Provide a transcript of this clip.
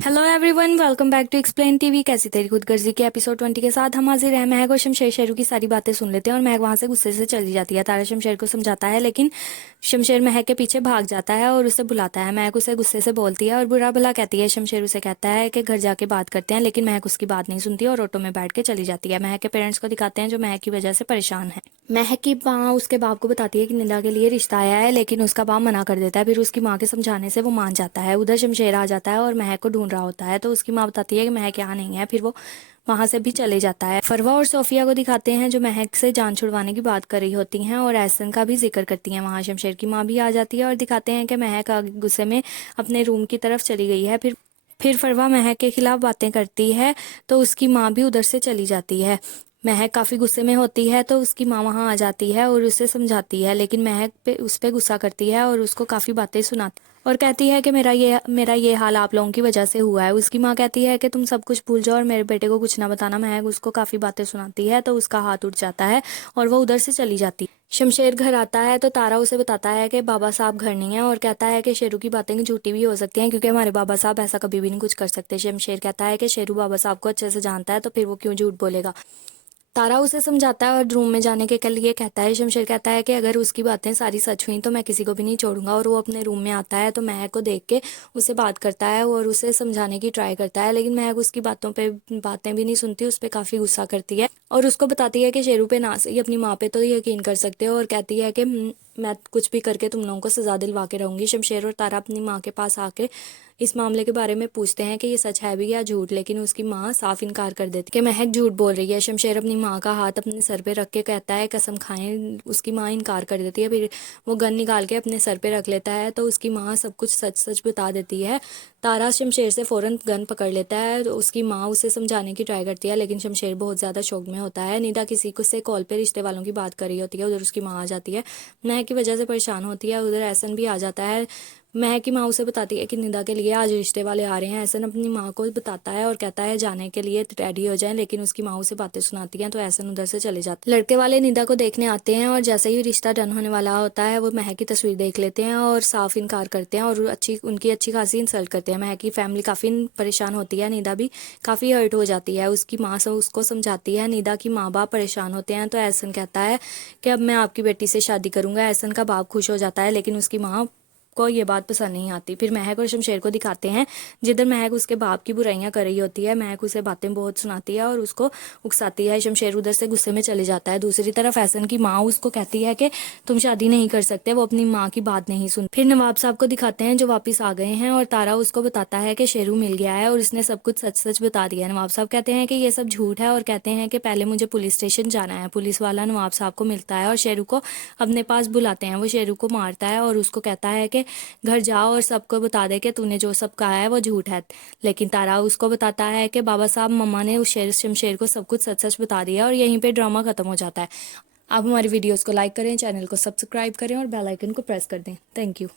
Hello everyone, welcome back to explain TV. कैसी तेरी खुदगर्जी के एपिसोड 20 के साथ हम हाजिर हैं। महक और शमशेर शेरू की सारी बातें सुन लेते हैं और महक वहां से गुस्से से चली जाती है। तारा शमशेर को समझाता है लेकिन शमशेर महक के पीछे भाग जाता है और उसे बुलाता है। महक उसे गुस्से से बोलती है और बुरा भला कहती है। शमशेर उसे कहता है कि घर जाके बात करते हैं, लेकिन महक उसकी बात नहीं सुनती और ऑटो में बैठ के चली जाती है। महक के पेरेंट्स को दिखाते हैं जो महक की वजह से परेशान है। महक की माँ उसके बाप को बताती है कि निदा के लिए रिश्ता आया है, लेकिन उसका बाप मना कर देता है। फिर उसकी माँ के समझाने से वो मान जाता है। उधर शमशेर आ जाता है और महक को ढूंढ रहा होता है, तो उसकी माँ बताती है कि महक यहाँ नहीं है। फिर वो वहां से भी चले जाता है। फरवा और सोफिया को दिखाते हैं जो महक से जान छुड़वाने की बात कर रही होती हैं और एहसन का भी जिक्र करती हैं। वहां शमशेर की माँ भी आ जाती है और दिखाते हैं कि महक आगे गुस्से में अपने रूम की तरफ चली गई है। फिर फरवा महक के खिलाफ बातें करती है, तो उसकी माँ भी उधर से चली जाती है। महक काफ़ी गुस्से में होती है, तो उसकी माँ वहाँ आ जाती है और उसे समझाती है, लेकिन महक पे उस पर गुस्सा करती है और उसको काफ़ी बातें सुनाती और कहती है कि मेरा ये हाल आप लोगों की वजह से हुआ है। उसकी माँ कहती है कि तुम सब कुछ भूल जाओ और मेरे बेटे को कुछ ना बताना। महक उसको काफ़ी बातें सुनाती है, तो उसका हाथ उठ जाता है और वो उधर से चली जाती है। शमशेर घर आता है तो तारा उसे बताता है कि बाबा साहब घर नहीं है और कहता है कि शेरू की बातें झूठी भी हो सकती हैं, क्योंकि हमारे बाबा साहब ऐसा कभी भी नहीं कुछ कर सकते। शमशेर कहता है कि शेरू बाबा साहब को अच्छे से जानता है, तो फिर वो क्यों झूठ बोलेगा। तारा उसे समझाता है और रूम में जाने के लिए कहता है। शमशेर कहता है कि अगर उसकी बातें सारी सच हुई तो मैं किसी को भी नहीं छोड़ूंगा, और वो अपने रूम में आता है तो महक को देख के उसे बात करता है और उसे समझाने की ट्राई करता है, लेकिन महक उसकी बातें भी नहीं सुनती। उस पर काफ़ी गुस्सा करती है और उसको बताती है कि शेरू पे ना सही अपनी माँ पे तो यकीन कर सकते हो, और कहती है कि मैं कुछ भी करके तुम लोगों को सजा दिलवा के रहूंगी। शमशेर और तारा अपनी माँ के पास आके इस मामले के बारे में पूछते हैं कि ये सच है भी या झूठ, लेकिन उसकी माँ साफ इनकार कर देती है कि महक झूठ बोल रही है। शमशेर अपनी माँ का हाथ अपने सर पे रख के कहता है कसम खाएं। उसकी माँ इनकार कर देती है। फिर वो गन निकाल के अपने सर पे रख लेता है, तो उसकी माँ सब कुछ सच सच बता देती है। तारा शमशेर से फौरन गन पकड़ लेता है, तो उसकी माँ उसे समझाने की ट्राई करती है, लेकिन शमशेर बहुत ज़्यादा शौक में होता है। निदा किसी को से कॉल पे रिश्ते वालों की बात कर रही होती है, उधर उसकी माँ आ जाती है। महक की वजह से परेशान होती है। उधर एहसन भी आ जाता है। महक की माँ उसे बताती है कि निदा के लिए आज रिश्ते वाले आ रहे हैं। एहसन अपनी माँ को बताता है और कहता है जाने के लिए रेडी हो जाएं, लेकिन उसकी माँ उसे बातें सुनाती हैं, तो एहसन उधर से चले जाते हैं। लड़के वाले निदा को देखने आते हैं और जैसे ही रिश्ता डन होने वाला होता है वो महक की तस्वीर देख लेते हैं और साफ इनकार करते हैं और उनकी अच्छी खासी इंसल्ट करते हैं। महक की फैमिली काफ़ी परेशान होती है। निदा भी काफ़ी हर्ट हो जाती है। उसकी माँ से उसको समझाती है। निदा की माँ बाप परेशान होते हैं, तो एहसन कहता है कि अब मैं आपकी बेटी से शादी करूंगा। एहसन का बाप खुश हो जाता है, लेकिन उसकी माँ को ये बात पसंद नहीं आती। फिर महक और शमशेर को दिखाते हैं जिधर महक उसके बाप की बुराइयां कर रही होती है। महक उसे बातें बहुत सुनाती है और उसको उकसाती है। शमशेर उधर से गुस्से में चले जाता है। दूसरी तरफ एहसन की माँ उसको कहती है कि तुम शादी नहीं कर सकते। वो अपनी माँ की बात नहीं सुन। फिर नवाब साहब को दिखाते हैं जो वापस आ गए हैं और तारा उसको बताता है कि शेरू मिल गया है और इसने सब कुछ सच सच बता दिया है। नवाब साहब कहते हैं कि ये सब झूठ है और कहते हैं कि पहले मुझे पुलिस स्टेशन जाना है। पुलिस वाला नवाब साहब को मिलता है और शेरू को अपने पास बुलाते हैं। वो शेरू को मारता है और उसको कहता है कि घर जाओ और सबको बता दे कि तूने जो सब कहा है वो झूठ है। लेकिन तारा उसको बताता है कि बाबा साहब मम्मा ने उस शमशेर को सब कुछ सच सच बता दिया और यहीं पे ड्रामा खत्म हो जाता है। आप हमारी वीडियोस को लाइक करें, चैनल को सब्सक्राइब करें और बेल आइकन को प्रेस कर दें। Thank you.